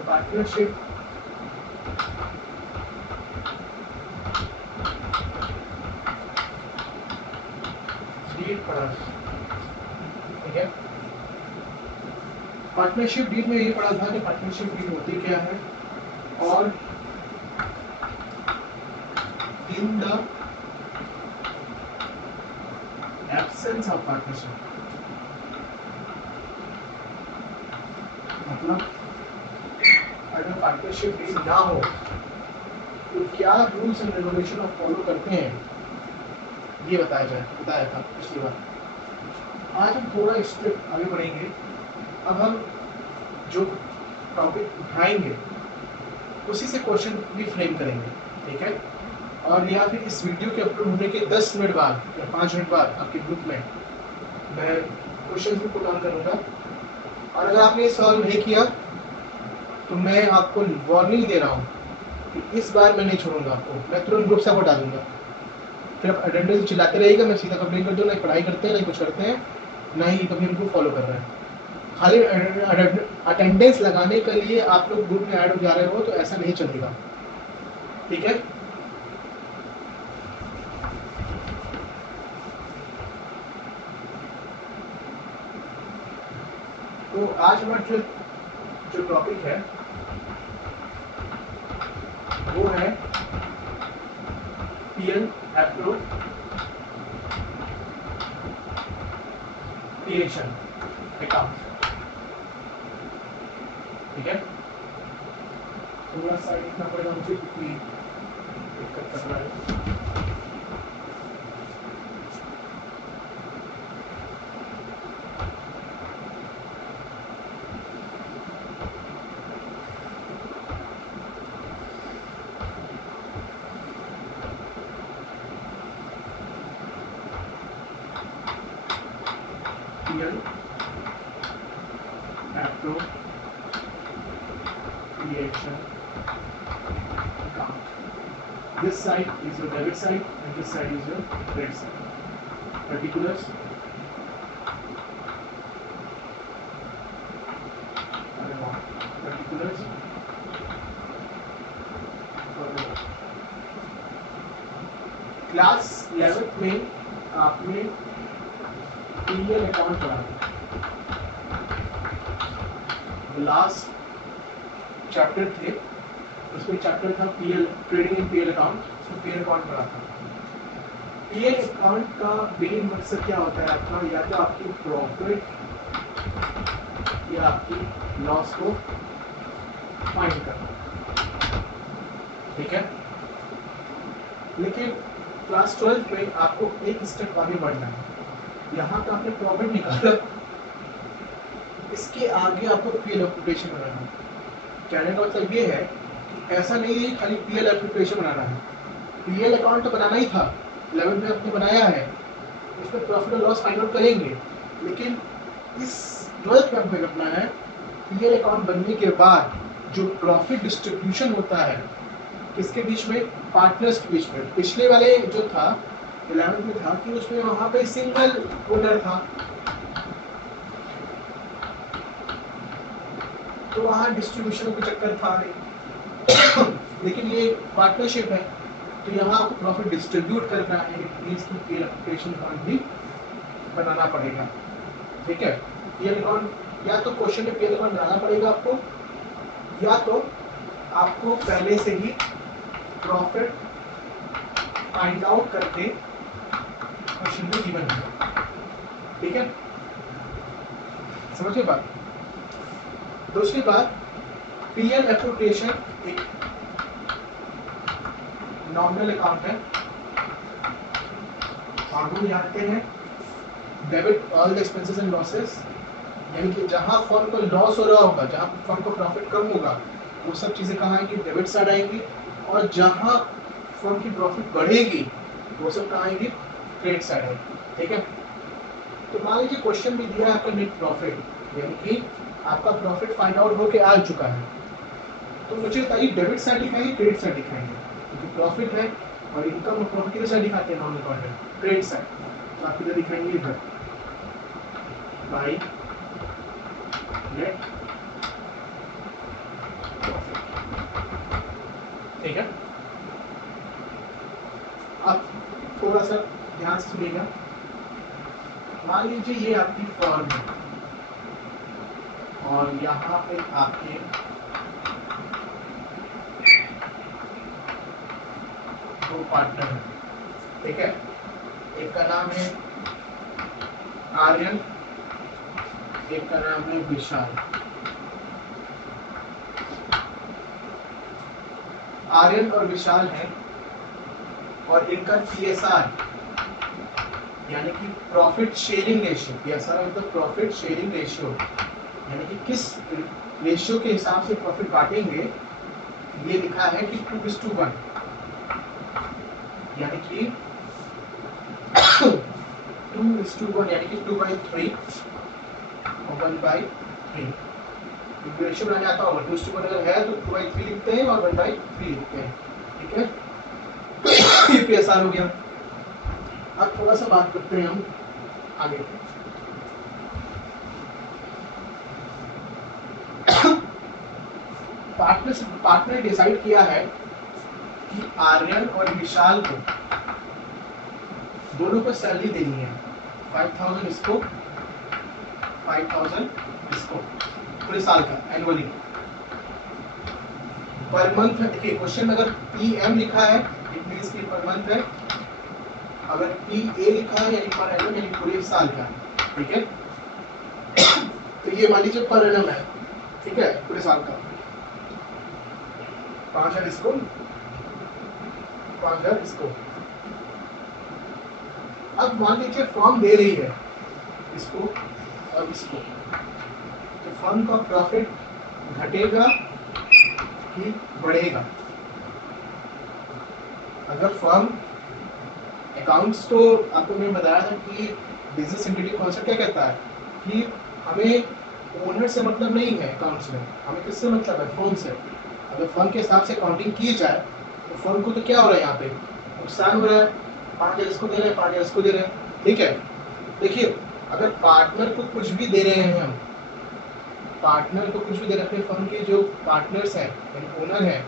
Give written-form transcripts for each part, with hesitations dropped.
Partnership deed पढ़ा, ठीक है। पार्टनरशिप डीड में ये पढ़ा था कि पार्टनरशिप डीड होती क्या है, और in the absence of partnership, मतलब अगर पार्टनरशिप डीड ना हो तो क्या रूल्स एंड रेगुलेशन आप फॉलो करते हैं, ये बताया था पिछली बार। आज हम थोड़ा स्टेप आगे बढ़ेंगे। अब हम जो टॉपिक उठाएंगे उसी से क्वेश्चन भी फ्रेम करेंगे, ठीक है। और या फिर इस वीडियो के अपलोड होने के 10 मिनट बाद या 5 मिनट बाद आपके ग्रुप में मैं क्वेश्चन भी पुट ऑन करूँगा। और अगर आपने ये सॉल्व नहीं किया तो मैं आपको वार्निंग दे रहा हूँ कि इस बार मैं नहीं छोड़ूंगा आपको, मैं तुरंत ग्रुप से हटा दूंगा। फिर आप अटेंडेंस चिल्लाते रहेगा, मैं सीधा कंप्लेन कर दूँ, नहीं पढ़ाई करते हैं, नहीं कुछ करते हैं, ना ही कभी उनको फॉलो कर रहे हैं। खाली अटेंडेंस लगाने के लिए आप लोग ग्रुप में ऐड हो जा रहे हो तो ऐसा नहीं चलेगा, ठीक है। तो आज हमारा जो टॉपिक है वो है पीएल एप्रोप्रिएशन अकाउंट, ठीक है। थोड़ा सा लिखना पड़ेगा मुझे क्योंकि दिक्कत कर रहा है। PL appropriation account. This side is your debit side and this side is your credit side. Particulars. Particulars. Class 11th में आपने पीएल अकाउंट पढ़ा, लास्ट चैप्टर थे उसमें चैप्टर था PL trading in PL account, उसमें पीएल अकाउंट पढ़ा था। PL account का मेन मकसद क्या होता है आपका, या तो आपकी प्रॉफिट या आपकी लॉस को फाइंड करना, ठीक है। लेकिन क्लास 12 में आपको एक स्टेप आगे बढ़ना है। यहाँ पे आपने प्रॉफिट निकाला, इसके आगे आपको पीएल एप्लीकेशन बनाना है। कहने का मतलब ये है कि ऐसा नहीं है खाली पीएल एप्लीकेशन बनाना है, पीएल अकाउंट तो बनाना ही था, 11 में आपने बनाया है, उसमें प्रॉफिट और लॉस फाइंड आउट करेंगे। लेकिन इस 12th में आपको करना है पीएल अकाउंट बनने के बाद जो प्रॉफिट डिस्ट्रीब्यूशन होता है किसके बीच में, पार्टनर्स के बीच में। पिछले वाले जो था 11th में था कि उसमें वहां पे सिंगल ओनर था, तो वहाँ डिस्ट्रीब्यूशन का चक्कर था नहीं। लेकिन ये पार्टनरशिप है तो यहाँ आपको प्रॉफिट डिस्ट्रीब्यूट करना है, इसकी पीएल एप्लीकेशन अकाउंट भी बनाना पड़ेगा, ठीक है। पीएल अकाउंट या तो क्वेश्चन में पीएल अकाउंट बनाना पड़ेगा आपको, या तो आपको पहले से ही प्रॉफिट फाइंड आउट करके क्वेश्चन में गिवन है, ठीक है। समझिए बात। दूसरी बात, पीएल एप्रोप्रिएशन एक नॉमिनल अकाउंट है, फॉर्मूला जानते हैं, debit all the expenses and losses, यानी कि जहां फर्म को लॉस हो रहा होगा, जहां फर्म को प्रॉफिट कम होगा, वो सब चीजें कहाँ आएंगी, डेबिट साइड आएंगी, और जहां फर्म की प्रॉफिट बढ़ेगी वो सब कहाँ आएंगी, क्रेडिट साइड आएंगी, ठीक है। तो मान लीजिए क्वेश्चन भी दिया है आपका नेट प्रॉफिट, यानी कि आपका प्रॉफिट फाइंड आउट होके आ चुका है, तो मुझे बताइए डेबिट साइड दिखाएंगे क्रेडिट साइड दिखाएंगे, क्योंकि प्रॉफिट है और इनकम और प्रॉफिट किधर साइड दिखाते हैं, नॉमिनल अकाउंट में क्रेडिट साइड, तो आप इधर दिखाएंगे इधर बाय नेट ठीक है। अब थोड़ा सा ध्यान से सुनिएगा। मान लीजिए ये आपकी फर्म है और यहाँ पे आपके दो पार्टनर हैं, ठीक है। एक का नाम है आर्यन, एक का नाम है विशाल। आर्यन और विशाल हैं और इनका CSR यानी कि प्रॉफिट शेयरिंग रेशियो, PSR मतलब प्रॉफिट शेयरिंग रेशियो, यानी कि किस रेशियो के हिसाब से प्रॉफिट बांटेंगे, ये लिखा है कि 2:1, यानी कि 2:1 यानी कि 2/3 और 1/3। रेशियो बनाने आता होगा, 2:1 अगर है तो 2/3 लिखते हैं और 1/3 लिखते हैं, ठीक है। ये PSR हो गया। अब थोड़ा सा बात करते हैं हम आगे। पार्टनर ने डिसाइड किया है कि आर्यन और विशाल को दोनों को सैलरी देनी है, 5,000 इसको, 5,000 इसको, पूरे साल का एनुअली पर मंथ। देखिए क्वेश्चन अगर PM लिखा है इट मींस कि पर मंथ है, अगर PA लिखा है यानी पर एनम यानी पूरे साल का, ठीक है। तो ये मान लीजिए पर एनम है, ठीक है, पूरे साल का 5,000 इसको, 5,000 इसको। अब मान लीजिए फर्म दे रही है इसको और इसको, तो फर्म का प्रॉफिट घटेगा कि बढ़ेगा? अगर फर्म अकाउंट्स, तो आपको मैंने बताया था कि बिजनेस एंटिटी कॉन्सेप्ट क्या कहता है कि हमें ओनर से मतलब नहीं है अकाउंट्स में, हमें किससे मतलब है? फर्म से। अगर फर्म के हिसाब से अकाउंटिंग की जाए तो फर्म को तो क्या हो रहा है, यहाँ पे नुकसान हो रहा है, 5,000 इसको दे रहे हैं, 5,000 इसको दे रहे हैं, ठीक है। देखिए अगर पार्टनर को कुछ भी दे रहे हैं हम, पार्टनर को कुछ भी दे रहे हैं, अपने फर्म के जो पार्टनर्स हैं, ओनर हैं,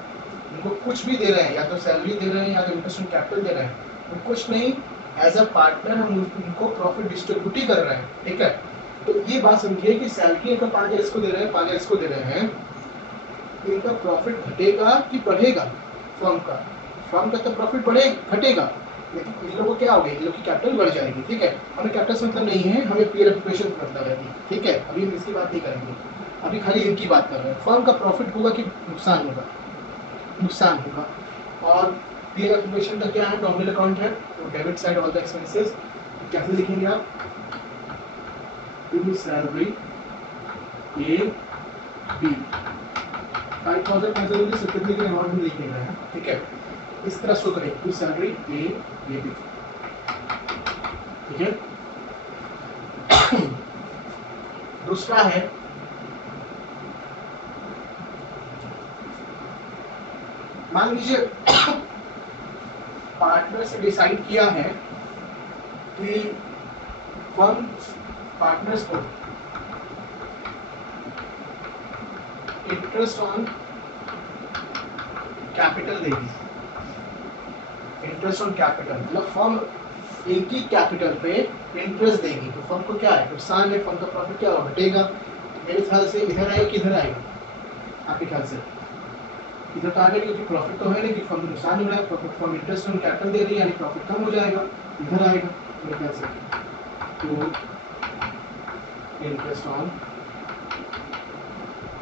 उनको कुछ भी दे रहे हैं, या तो सैलरी दे रहे हैं या तो इंटरेस्ट ऑन कैपिटल दे रहे हैं, तो कुछ नहीं, एज अ पार्टनर हम उनको प्रॉफिट डिस्ट्रीब्यूट ही कर रहे हैं, ठीक है। तो ये बात समझिए कि सैलरी इनका 5,000 इसको दे रहे हैं, 5,000 इसको दे रहे हैं, तो इनका प्रॉफिट घटेगा कि बढ़ेगा? फर्म का तो प्रॉफिट घटेगा, लेकिन इन लोगों को क्या होगा, इन लोग की कैपिटल बढ़ जाएगी, ठीक है। हमें कैपिटल से मतलब नहीं है, हमें पीयर एप्लीकेशन मतलब है, ठीक है। अभी हम इसकी बात नहीं करेंगे, अभी खाली इनकी बात कर रहे हैं। फर्म का प्रॉफिट होगा कि नुकसान होगा? नुकसान होगा। और पीयर एप्लीकेशन का क्या है, नॉमिनल अकाउंट है, तो debit side all the expenses कैसे लिखेंगे आप? टू सैलरी ए बी, 5,000 पैसे होंगे, कितने के अमाउंट में लिखेंगे, ठीक है। इस तरह शो करें, टू सैलरी ए बी, ठीक है। दूसरा है मान लीजिए पार्टनर से डिसाइड किया है कि फर्म पार्टनर्स को इंटरेस्ट ऑन कैपिटल देगी। इंटरेस्ट ऑन कैपिटल मतलब फर्म एक ही कैपिटल पे इंटरेस्ट देगी, तो फर्म को क्या है, नुकसान है, फर्म का प्रॉफिट क्या होगा, घटेगा। मेरे ख्याल से इधर आएगा, किधर आएगा आपके ख्याल से? इधर तो आ गया, क्योंकि प्रॉफिट तो है नहीं, कि फर्म नुकसान हो रहा है, profit firm interest on capital दे रही है, यानी प्रॉफिट कम हो जाएगा, इधर आएगा मेरे ख्याल से, तो इंटरेस्ट ऑन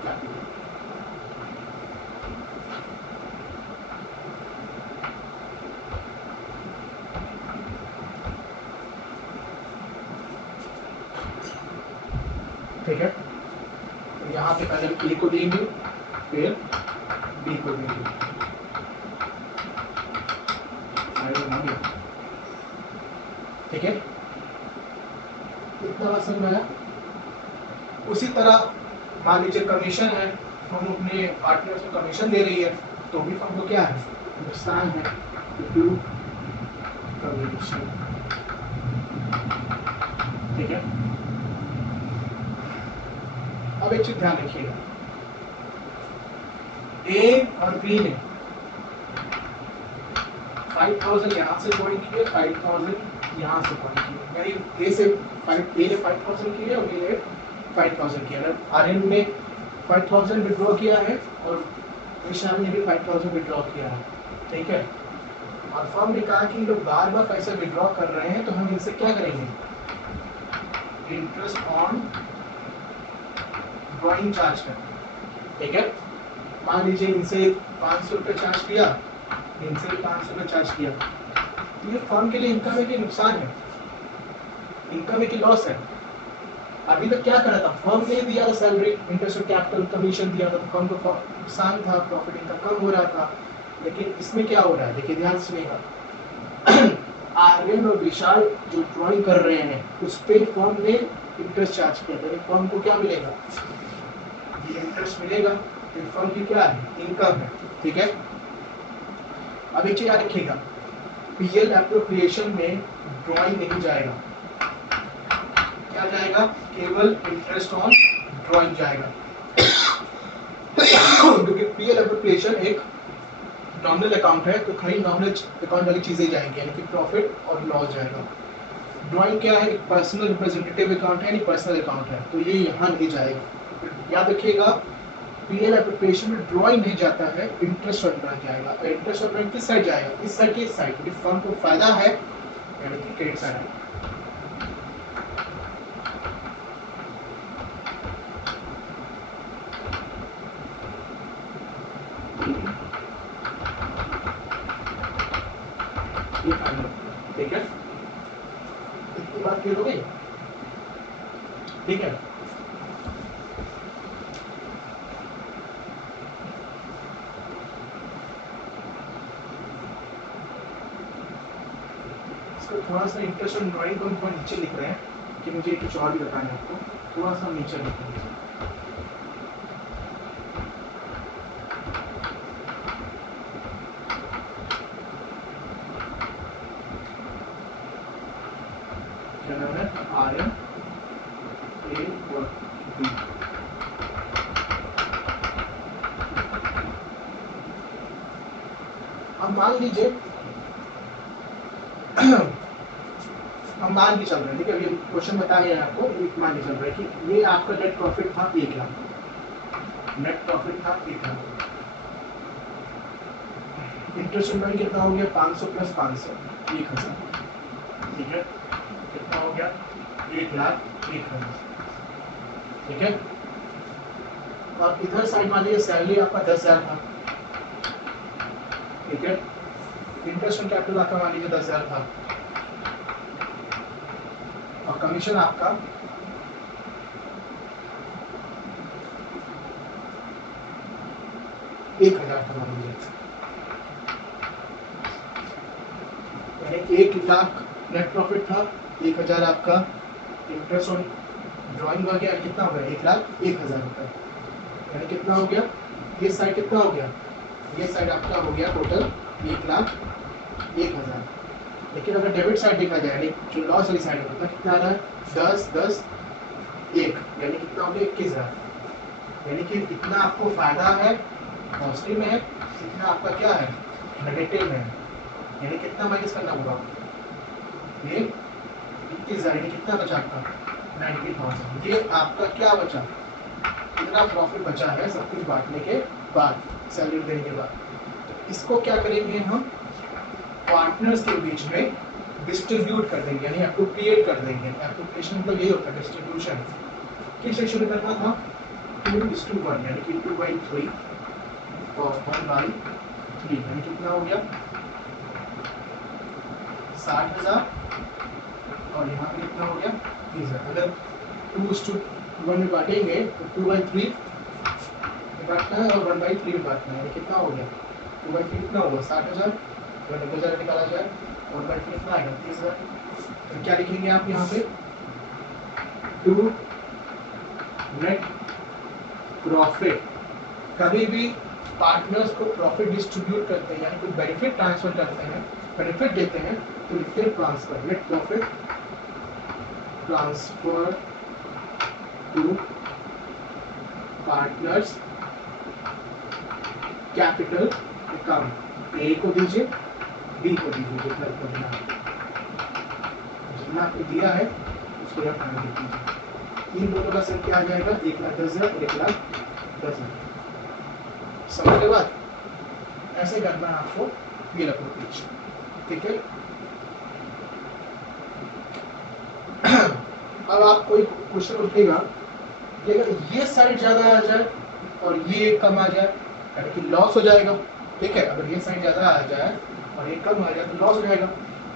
कैपिटल। ठीक है, तो यहाँ पे पहले A को देंगे, फिर B को देंगे, ठीक है। इतना बात समझ में आया? उसी तरह मान लीजिए कमीशन है, हम अपने पार्टनर्स को कमीशन दे रही है, तो भी फर्म को क्या है, नुकसान है, टू कमीशन, ठीक है। अब एक चीज ध्यान रखिएगा, ए और बी ने 5000 यहाँ से ज्वाइन किए, 5000 यहाँ से ज्वाइन किए, यानी ए से ए ने 5000 किए और बी ने 5000 किया। अगर आर्यन ने 5000 विड्रॉ किया है और विशाल ने भी 5000 विड्रॉ किया है, ठीक है। और फर्म ने कहा कि लोग बार बार पैसा विड्रॉ कर रहे हैं तो हम इनसे क्या करेंगे, इंटरेस्ट ऑन ड्रॉइंग चार्ज करेंगे, ठीक है। मान लीजिए इनसे 500 रुपये चार्ज किया, इनसे 500 रुपये चार्ज किया, तो ये फर्म के लिए इनकम है कि नुकसान है, इनकम है कि लॉस है। अभी तक क्या करा था, फर्म ने दिया था सैलरी, इंटरेस्ट कैपिटल कमीशन दिया था, तो फर्म को नुकसान था, प्रॉफिट इनका कम हो रहा था। लेकिन इसमें क्या हो रहा है, देखिए ध्यान सुनिएगा, आर्यन और विशाल जो ड्राइंग कर रहे हैं उस पे फर्म ने इंटरेस्ट चार्ज किया था, फर्म को क्या मिलेगा, ये इंटरेस्ट मिलेगा, तो फर्म की क्या है, इनकम है, ठीक है। अब एक चीज याद रखिएगा, पीएल एप्रोप्रिएशन में ड्राइंग नहीं जाएगा, क्या जाएगा, केवल इंटरेस्ट ऑन ड्राइंग जाएगा, क्योंकि पीएल एप्रोप्रिएशन एक नॉमिनल अकाउंट है, तो खाली नॉमिनल अकाउंट वाली चीजें जाएंगी, यानी कि प्रॉफिट और लॉस जाएगा। ड्राइंग क्या है, एक पर्सनल रिप्रेजेंटेटिव अकाउंट है, यानी पर्सनल अकाउंट है, तो ये यहाँ नहीं जाएगा। याद रखिएगा, पीएल एप्रोप्रिएशन में ड्राइंग नहीं जाता है, इंटरेस्ट ऑन ड्राइंग जाएगा। और इंटरेस्ट ऑन ड्राइंग किस साइड जाएगा, इस साइड की साइड, क्योंकि फर्म को फायदा है, यानी कि क्रेडिट साइड है। ठीक है, इतनी बात क्लियर हो गई, ठीक है। इसको थोड़ा सा इंटरेस्ट ऑन ड्राइंग को थोड़ा नीचे लिख रहे हैं कि मुझे कुछ और भी बताना है आपको, थोड़ा सा नीचे लिखेंगे। आर्यन ए और बी, अब मान लीजिए हम मान के चल रहे हैं, ठीक है, अभी क्वेश्चन बताया है आपको, मान के चल रहा है कि ये आपका नेट प्रॉफिट था 1 लाख, नेट प्रॉफिट था 1 लाख, इंटरेस्ट ऑन ड्राइंग कितना हो गया, 500 प्लस 500 1000, ठीक है, कितना हो गया, 1,01,000, ठीक है। और इधर साइड मान लीजिए सैलरी आपका 10,000 था, ठीक है, इंटरेस्ट ऑन कैपिटल आपका मान लीजिए 10,000 था, और कमीशन आपका 1,000 था मान लीजिए, यानी 1 लाख नेट प्रॉफिट था, 1,000 आपका इंटरेस्ट ऑन ड्राइंग हो गया, कितना हो गया, 1,01,000 रुपये, यानी कितना हो गया, ये साइड कितना हो गया, ये साइड आपका हो गया टोटल 1,01,000। लेकिन अगर डेबिट साइड देखा जाए, यानी जो लॉस वाली साइड होता है, कितना आ रहा है, 10, 10, 1, यानी कितना हो गया, 21,000, यानी कि इतना आपको फायदा है पॉजिटिव में है, इतना आपका क्या है, नेगेटिव में है, यानी कितना माइनस करना होगा, ये 21,000, यानी कितना बचा आपका 90,000, ये आपका क्या बचा, इतना प्रॉफिट बचा है सब कुछ बांटने के बाद, सैलरी देने के बाद। तो इसको क्या करेंगे हम, पार्टनर्स के बीच में डिस्ट्रीब्यूट कर देंगे, यानी एप्रोप्रिएट कर देंगे। एप्रोप्रिएशन मतलब यही होता है, डिस्ट्रीब्यूशन। किस सेक्शन में करना था, 2:1, यानी कि 2/3 और 1/3, यानी कितना हो गया 60,000, और यहाँ पे कितना हो गया 30,000। अगर 2:1 में बांटेंगे तो 2/3 में बांटना है और 1/3 में बांटना है, कितना हो गया 2/3 कितना होगा 60,000, 90,000 निकाला जाए, 1/3 कितना आएगा 30,000। तो क्या लिखेंगे आप यहाँ पे, 2 नेट प्रॉफिट। कभी भी पार्टनर्स को प्रॉफिट डिस्ट्रीब्यूट करते हैं, यानी कोई बेनिफिट ट्रांसफर करते हैं, बेनिफिट देते हैं, तो लिखते हैं transfer, net profit transfer to partners capital account. A को दीजिए डी को दीजिए, जितना आपको देना है, जितना आपको दिया है उसको यहाँ फाइनल लिख दीजिए। इन दोनों का सेट क्या आ जाएगा, 1,10,000 और 1,10,000। समझ के बाद ऐसे करना है आपको पीएल एप्रोप्रिएशन, ठीक है। अब आप कोई क्वेश्चन उठेगा कि अगर ये साइड ज्यादा आ जाए और ये कम आ जाए यानी कि लॉस हो जाएगा, ठीक है। अगर ये साइड ज्यादा आ जाए और ये कम आ जाए तो लॉस हो जाएगा।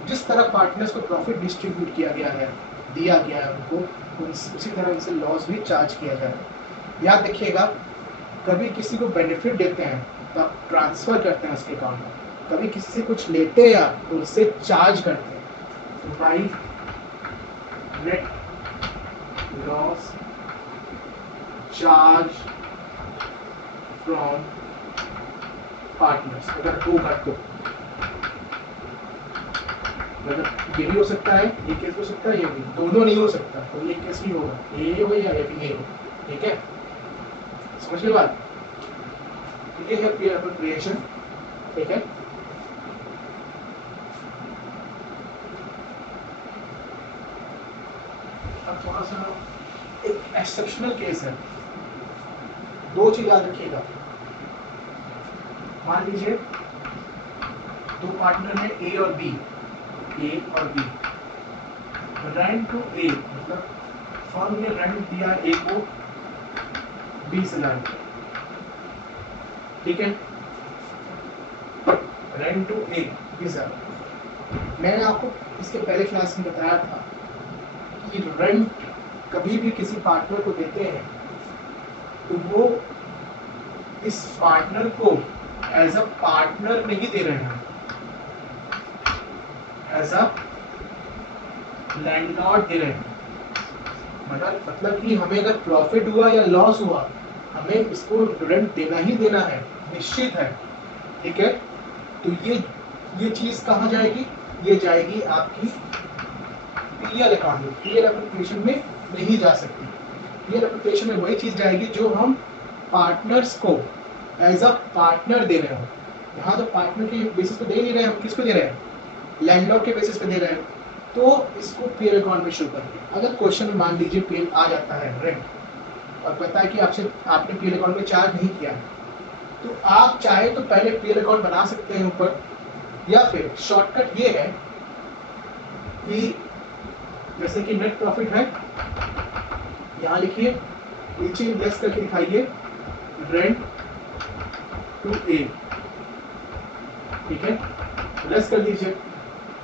जिस तरह पार्टनर्स को प्रॉफिट डिस्ट्रीब्यूट किया गया है, दिया गया है उनको, उसी तरह इनसे लॉस भी चार्ज किया जाए। याद रखिएगा, कभी किसी को बेनिफिट देते हैं तो आप ट्रांसफर करते हैं उसके अकाउंट में, कभी किसी से कुछ लेते हैं आप तो उससे चार्ज करते हैं। By net loss charge from partners, अगर होगा तो, मतलब ये भी हो सकता है, ये केस हो सकता है, ये भी, दोनों नहीं हो सकता, तो ये केस भी होगा, ये हो या ये हो, ठीक है। समझ ली बात, ये है पीएल एप्रोप्रिएशन, ठीक है। अब थोड़ा सा एक एक्सेप्शनल केस है, दो चीज याद रखिएगा। मान लीजिए दो पार्टनर है ए और बी, ए और बी, रेंट टू ए, मतलब फर्म ने रेंट दिया ए को 20,000, ठीक है। रेंट टू ए 20,000। मैंने आपको इसके पहले क्लास में बताया था कि रेंट कभी भी किसी पार्टनर को देते हैं तो वो इस पार्टनर को एज अ पार्टनर नहीं दे रहे हैं, एज अ लैंडलॉर्ड दे रहे हैं। मतलब कि हमें अगर प्रॉफिट हुआ या लॉस हुआ, हमें इसको रेंट देना ही देना है, निश्चित है, ठीक है। तो ये चीज कहाँ जाएगी, ये जाएगी आपकी पीएल अकाउंट में, पीएल एप्रोप्रिएशन में नहीं जा सकती। पीएल एप्रोप्रिएशन में वही चीज जाएगी जो हम पार्टनर्स को एज अ पार्टनर दे रहे हो। यहाँ तो पार्टनर के बेसिस पे दे नहीं रहे, हम किस पे दे रहे हैं, लैंडलॉर्ड के बेसिस पे दे रहे हैं, तो इसको पीएल अकाउंट में शो करिए। अगर क्वेश्चन में मान लीजिए पीएल आ जाता है रेंट और पता है कि आपने पीएल अकाउंट में चार्ज नहीं किया, तो आप चाहे तो पहले पीएल अकाउंट बना सकते हैं ऊपर, या फिर शॉर्टकट ये है कि जैसे कि नेट प्रॉफिट है, यहाँ लिखिए, नीचे लेस करके दिखाइए रेंट टू ए, ठीक है। लेस कर दीजिए,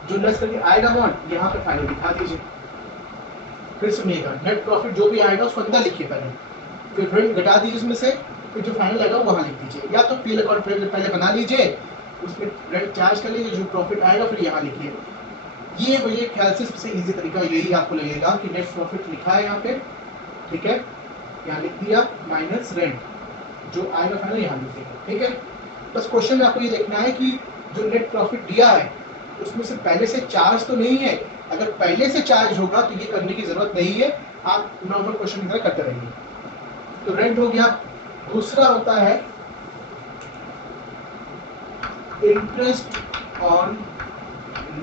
जो लेस करके आएगा अमाउंट यहाँ पे फाइनल दिखा दीजिए। फिर सुनिएगा, नेट प्रॉफिट जो भी आएगा उसको अंदर लिखिए पहले, फिर रेंट घटा दीजिए उसमें से, फिर जो फाइनल आएगा वहाँ लिख दीजिए। या तो पीएल अकाउंट पहले बना लीजिए, उसमें रेंट चार्ज कर लीजिए, जो प्रॉफिट आएगा फिर यहाँ लिखिए। ये मुझे ख्याल से सबसे इजी तरीका यही आपको लगेगा कि नेट प्रॉफिट लिखा है यहाँ पे, ठीक है, यहाँ लिख दिया माइनस रेंट, जो आएगा फाइनल यहाँ लिख देंगे, ठीक है। बस क्वेश्चन में आपको ये देखना है कि जो नेट प्रॉफिट दिया है उसमें से पहले से चार्ज तो नहीं है। अगर पहले से चार्ज होगा तो ये करने की जरूरत नहीं है, आप नॉर्मल क्वेश्चन की तरह करते रहिए। तो रेंट हो गया। दूसरा होता है इंटरेस्ट ऑन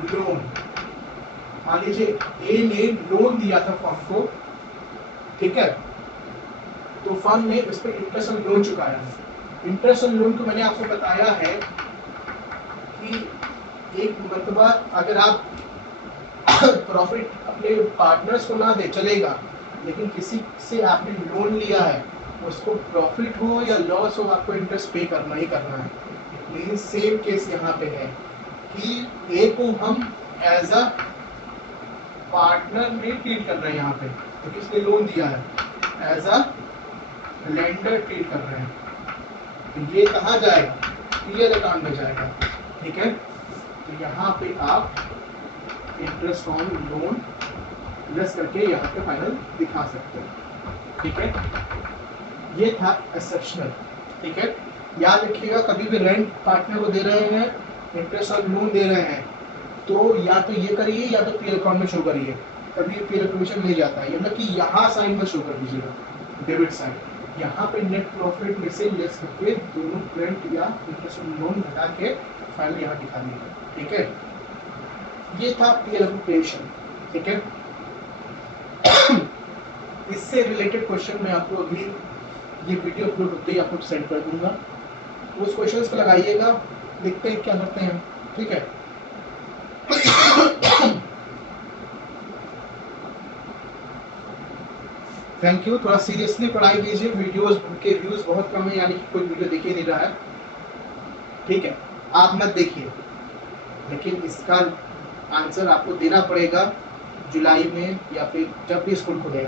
लोन। मान लीजिए ए ने लोन दिया था फर्म को, ठीक है, तो फर्म ने इस पर इंटरेस्ट ऑन लोन चुकाया है। इंटरेस्ट ऑन लोन को मैंने आपको बताया है कि एक मरतबा अगर आप प्रॉफिट अपने पार्टनर्स को ना दे चलेगा, लेकिन किसी से आपने लोन लिया है, उसको प्रॉफिट हो या लॉस हो, आपको इंटरेस्ट पे करना ही करना है। लेकिन सेम केस यहाँ पे है कि ए को हम एज अ पार्टनर में ट्रीट कर रहे हैं यहाँ पे, तो किसने लोन दिया है, एज अ लेंडर ट्रीट कर रहे हैं। तो ये कहाँ जाएगा, पीएल अकाउंट में जाएगा, ठीक है। तो यहाँ पे आप इंटरेस्ट ऑन लोन लेस करके यहाँ पे फाइनल दिखा सकते हैं, ठीक है। ये था एक्सेप्शनल, ठीक है। याद रखिएगा, कभी भी रेंट पार्टनर को दे रहे हैं, इंटरेस्ट ऑन लोन दे रहे हैं, तो या तो ये करिए या तो पीएल अकाउंट में शो करिए, तभी पीएल एप्रोप्रिएशन ले जाता है। मतलब कि यहाँ साइन में शो कर दीजिएगा, डेबिट साइन, यहाँ पे नेट प्रॉफिट में से लेस करके दोनों करंट या इंटरेस्ट लोन घटा के फाइनल यहाँ दिखा दिया। ठीक है, ये था एलोकेशन। ठीक है, इससे रिलेटेड क्वेश्चन मैं आपको अभी ये वीडियो अपलोड होते ही आपको सेंड कर दूंगा, उस क्वेश्चंस को लगाइएगा, देखते हैं क्या करते हैं। ठीक है, थैंक यू। थोड़ा सीरियसली पढ़ाई कीजिए, वीडियोस के व्यूज बहुत कम है, यानी कि कोई वीडियो देख ही नहीं रहा है। ठीक है, आप मत देखिए, लेकिन इसका आंसर आपको देना पड़ेगा जुलाई में या फिर जब भी स्कूल खुलेगा।